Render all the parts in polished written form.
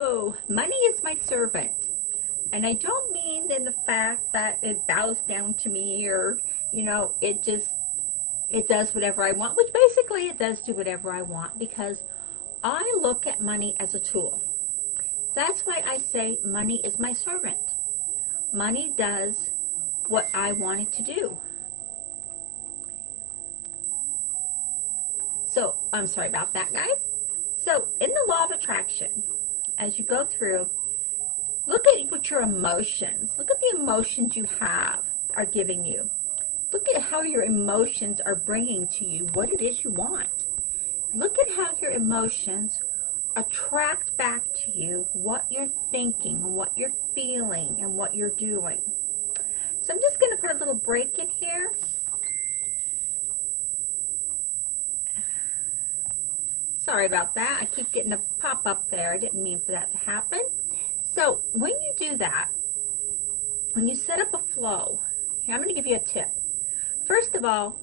Oh, money is my servant. And I don't mean in the fact that it bows down to me or, it does whatever I want, which basically it does do whatever I want because I look at money as a tool. That's why I say money is my servant. Money does what I want it to do. So, I'm sorry about that, guys. So, in the law of attraction, as you go through, look at what your emotions, look at the emotions you have are giving you. Look at how your emotions are bringing to you what it is you want. Look at how your emotions attract back to you what you're thinking and what you're feeling and what you're doing. So I'm just going to put a little break in here. Sorry about that. I keep getting a pop-up there. I didn't mean for that to happen. So when you do that, when you set up a flow, here, I'm going to give you a tip. First of all,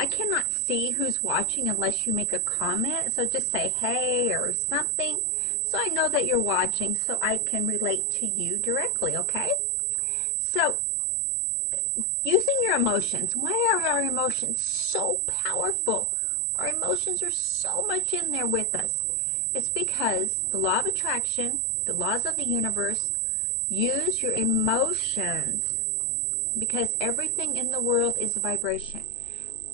I cannot see who's watching unless you make a comment. So just say hey or something so I know that you're watching so I can relate to you directly, okay? So using your emotions. Why are our emotions so powerful? Our emotions are so much in there with us. It's because the law of attraction, the laws of the universe, use your emotions because everything in the world is a vibration.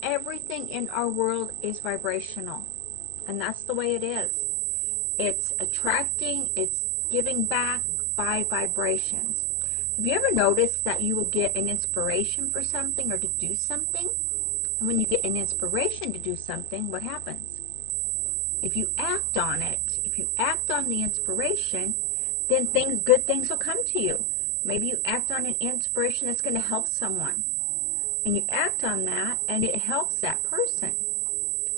Everything in our world is vibrational, and that's the way it is. It's attracting, it's giving back by vibrations. Have you ever noticed that you will get an inspiration for something or to do something? And when you get an inspiration to do something, what happens? If you act on it, if you act on the inspiration, then good things will come to you. Maybe you act on an inspiration that's going to help someone. And you act on that, and it helps that person.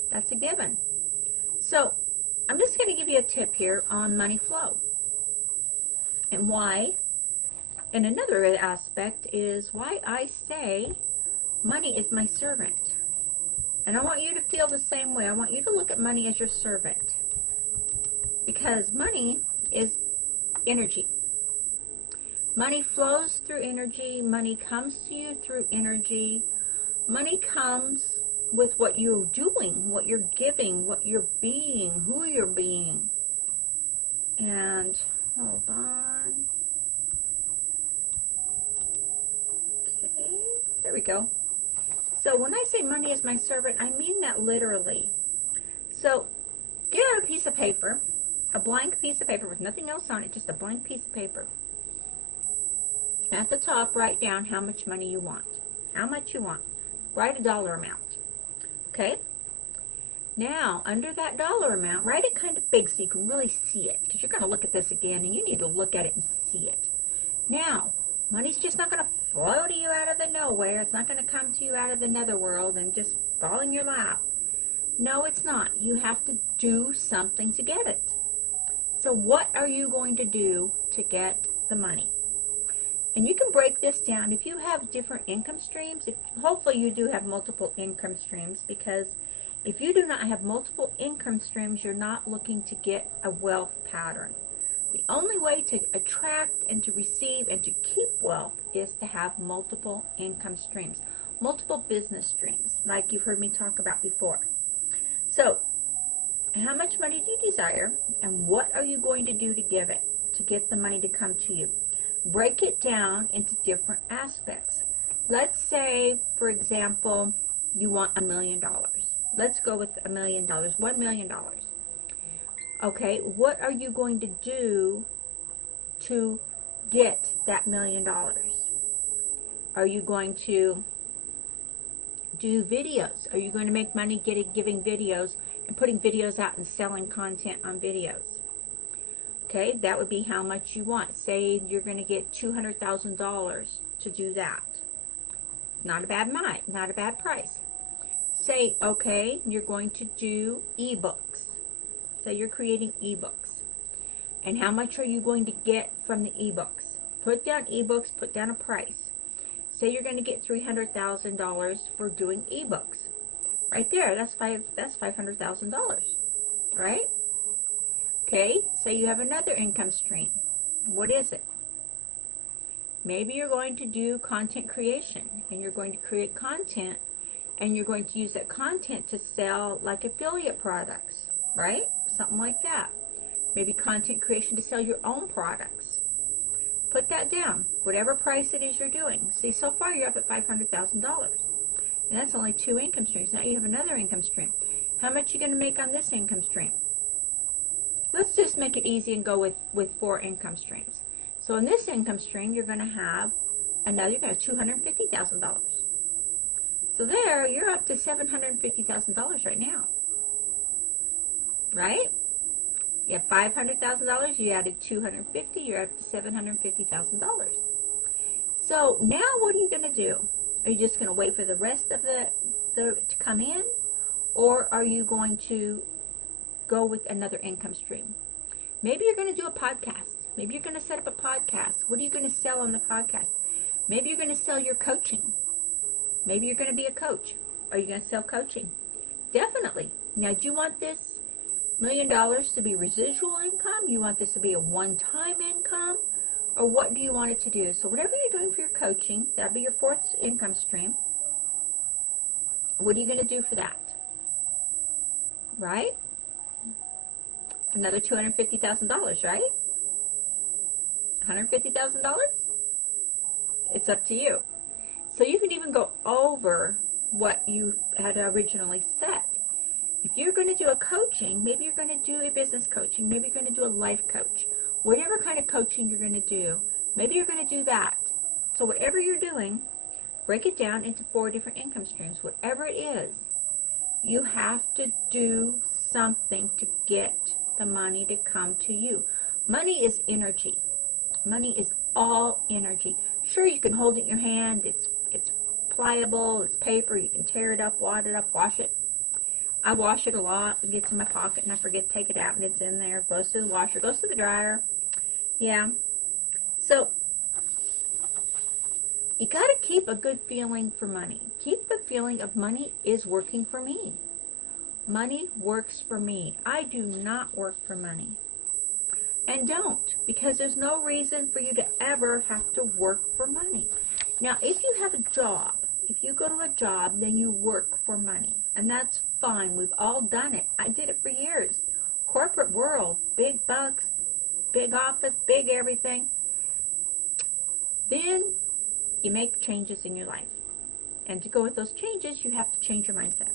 That's a given. So, I'm just going to give you a tip here on money flow. And why. And another aspect is why I say money is my servant. And I want you to feel the same way. I want you to look at money as your servant. Because money is energy. Money flows through energy. Money comes to you through energy. Money comes with what you're doing, what you're giving, what you're being, who you're being. And, hold on. Okay, there we go. So when I say money is my servant, I mean that literally. So get out a piece of paper, a blank piece of paper with nothing else on it, just a blank piece of paper. At the top, write down how much money you want. How much you want. Write a dollar amount. Okay? Now, under that dollar amount, write it kind of big so you can really see it. Because you're going to look at this again, and you need to look at it and see it. Now, money's just not going to flow to you out of the nowhere. It's not going to come to you out of the netherworld and just fall in your lap. No, it's not. You have to do something to get it. So what are you going to do to get the money? And you can break this down. If you have different income streams, hopefully you do have multiple income streams, because if you do not have multiple income streams, you're not looking to get a wealth pattern. The only way to attract and to receive and to keep wealth is to have multiple income streams, multiple business streams, like you've heard me talk about before. So, how much money do you desire, and what are you going to do to give it, to get the money to come to you? Break it down into different aspects. Let's say, for example, you want $1 million. Let's go with $1 million, $1 million. Okay, what are you going to do to get that $1 million? Are you going to do videos? Are you going to make money giving videos and putting videos out and selling content on videos? Okay, that would be how much you want. Say you're going to get $200,000 to do that. Not a bad price. Say, okay, you're going to do ebooks. Say you're creating ebooks. And how much are you going to get from the ebooks? Put down ebooks, put down a price. Say you're going to get $300,000 for doing ebooks. Right there, that's $500,000, right? Okay, say you have another income stream. What is it? Maybe you're going to do content creation, and you're going to create content, and you're going to use that content to sell like affiliate products, right? Something like that. Maybe content creation to sell your own products. Put that down, whatever price it is you're doing. See, so far you're up at $500,000. And that's only 2 income streams. Now you have another income stream. How much are you going to make on this income stream? Let's just make it easy and go with 4 income streams. So in this income stream, you're going to have $250,000. So there, you're up to $750,000 right now. Right? You have $500,000, you added $250,000, you're up to $750,000. So now what are you going to do? Are you just going to wait for the rest of the to come in? Or are you going to go with another income stream? Maybe you're going to do a podcast. Maybe you're going to set up a podcast. What are you going to sell on the podcast? Maybe you're going to sell your coaching. Maybe you're going to be a coach. Are you going to sell coaching? Definitely. Now, do you want this $1 million to be residual income? You want this to be a one-time income? Or what do you want it to do? So whatever you're doing for your coaching, that'll be your 4th income stream. What are you going to do for that? Right? Another $250,000, right? $150,000? It's up to you. So you can even go over what you had originally set. If you're going to do a coaching, maybe you're going to do a business coaching, maybe you're going to do a life coach. Whatever kind of coaching you're going to do, maybe you're going to do that. So whatever you're doing, break it down into 4 different income streams. Whatever it is, you have to do something to get the money to come to you. Money is energy. Money is all energy. Sure, you can hold it in your hand. It's pliable. It's paper. You can tear it up, wad it up, wash it. I wash it a lot. It gets in my pocket and I forget to take it out and it's in there. Goes to the washer. Goes to the dryer. Yeah. So you got to keep a good feeling for money. Keep the feeling of money is working for me. Money works for me. I do not work for money. And don't, because there's no reason for you to ever have to work for money. Now, if you have a job, if you go to a job, then you work for money. And that's fine. We've all done it. I did it for years. Corporate world, big bucks, big office, big everything. Then you make changes in your life. And to go with those changes, you have to change your mindset.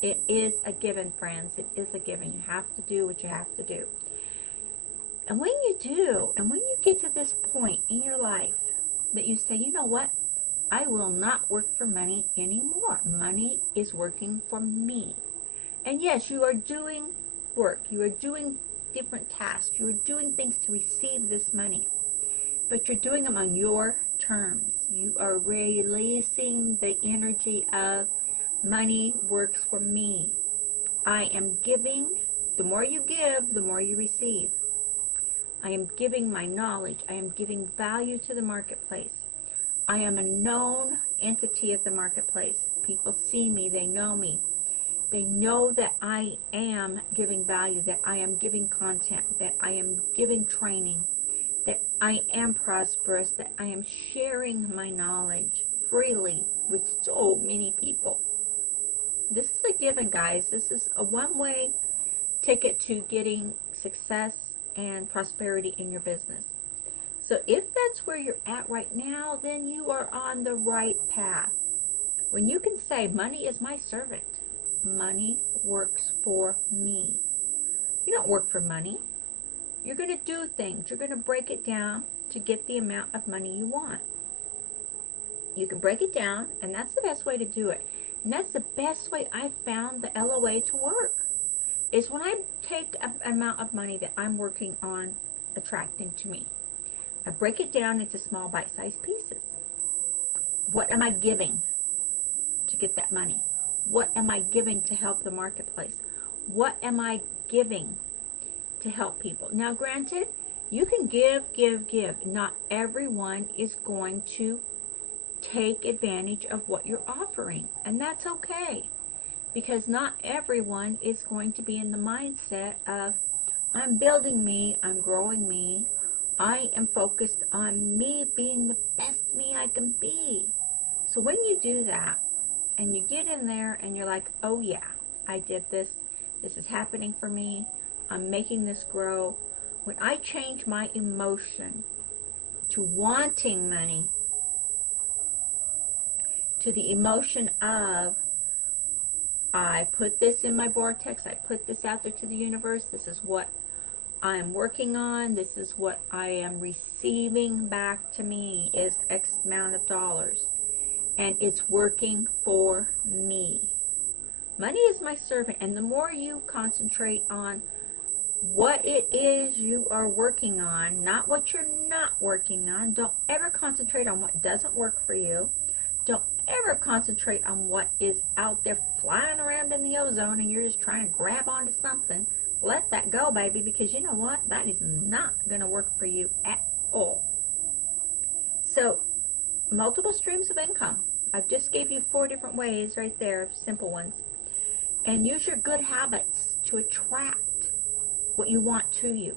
It is a given, friends. It is a given. You have to do what you have to do. And when you do, and when you get to this point in your life that you say, you know what? I will not work for money anymore. Money is working for me. And yes, you are doing work. You are doing different tasks. You are doing things to receive this money. But you're doing them on your terms. You are releasing the energy of money works for me. I am giving. The more you give, the more you receive. I am giving my knowledge. I am giving value to the marketplace. I am a known entity at the marketplace. People see me. They know me. They know that I am giving value, that I am giving content, that I am giving training, that I am prosperous, that I am sharing my knowledge freely with so many people. This is a given, guys. This is a one-way ticket to getting success and prosperity in your business. So if that's where you're at right now, then you are on the right path. When you can say, money is my servant, money works for me. You don't work for money. You're going to do things. You're going to break it down to get the amount of money you want. You can break it down, and that's the best way to do it. And that's the best way I've found the LOA to work, is when I take an amount of money that I'm working on attracting to me. I break it down into small bite-sized pieces. What am I giving to get that money? What am I giving to help the marketplace? What am I giving to help people? Now, granted, you can give. Not everyone is going to take advantage of what you're offering, and that's okay, because not everyone is going to be in the mindset of I'm building me. I'm growing me. I am focused on me being the best me I can be. So when you do that and you get in there and you're like, oh yeah, I did this. This is happening for me. I'm making this grow. When I change my emotion to wanting money, to the emotion of, I put this in my vortex, I put this out there to the universe, this is what I'm working on, this is what I am receiving back to me is X amount of dollars, and it's working for me. Money is my servant, and the more you concentrate on what it is you are working on, not what you're not working on. Don't ever concentrate on what doesn't work for you. Don't ever concentrate on what is out there flying around in the ozone and you're just trying to grab onto something. Let that go, baby, because you know what? That is not going to work for you at all. So, multiple streams of income. I've just gave you 4 different ways right there, simple ones. And use your good habits to attract what you want to you.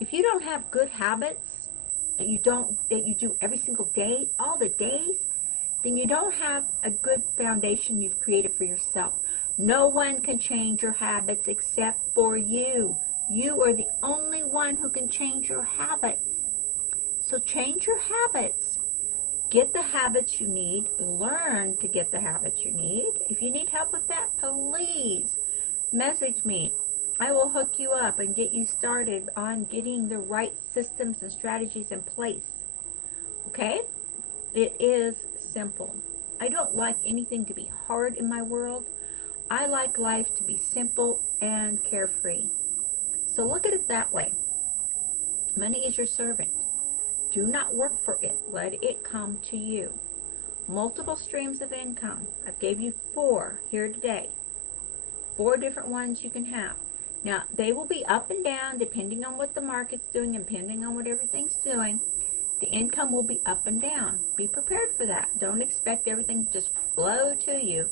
If you don't have good habits that you do every single day, all the days, then you don't have a good foundation you've created for yourself. No one can change your habits except for you. You are the only one who can change your habits. So change your habits. Get the habits you need. Learn to get the habits you need. If you need help with that, please message me. I will hook you up and get you started on getting the right systems and strategies in place. Okay? It is simple. I don't like anything to be hard in my world. I like life to be simple and carefree. So look at it that way. Money is your servant. Do not work for it. Let it come to you. Multiple streams of income. I've gave you 4 here today. 4 different ones you can have. Now, they will be up and down depending on what the market's doing and depending on what everything's doing. The income will be up and down. Be prepared for that. Don't expect everything to just flow to you,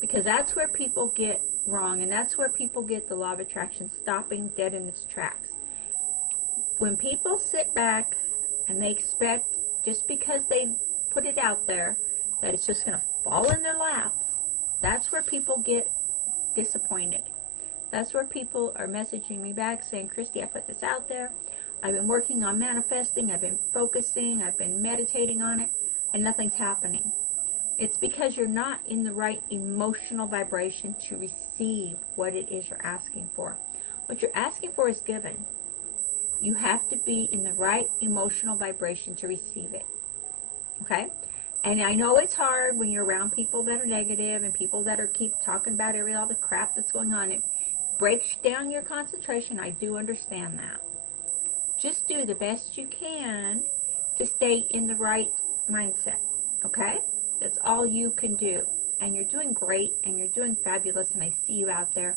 because that's where people get wrong, and that's where people get the law of attraction stopping dead in its tracks. When people sit back and they expect, just because they put it out there, that it's just going to fall in their laps, that's where people get disappointed. That's where people are messaging me back saying, Christy, I put this out there. I've been working on manifesting. I've been focusing. I've been meditating on it, and nothing's happening. It's because you're not in the right emotional vibration to receive what it is you're asking for. What you're asking for is given. You have to be in the right emotional vibration to receive it. Okay? And I know it's hard when you're around people that are negative and people that are keep talking about all the crap that's going on. It breaks down your concentration. I do understand that. Just do the best you can to stay in the right mindset. Okay? That's all you can do. And you're doing great and you're doing fabulous, and I see you out there.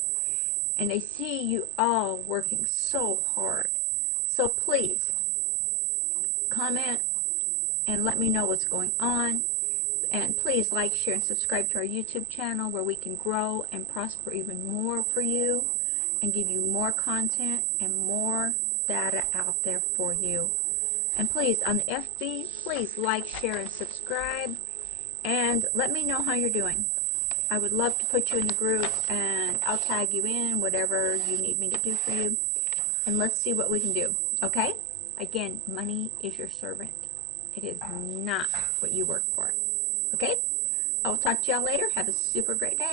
And I see you all working so hard. So please, comment and let me know what's going on. And please like, share, and subscribe to our YouTube channel where we can grow and prosper even more for you and give you more content and more data out there for you. And please, on the FB, please like, share, and subscribe. And let me know how you're doing. I would love to put you in the group, and I'll tag you in, whatever you need me to do for you. And let's see what we can do. Okay? Again, money is your servant. It is not what you work for. Okay? I'll talk to y'all later. Have a super great day.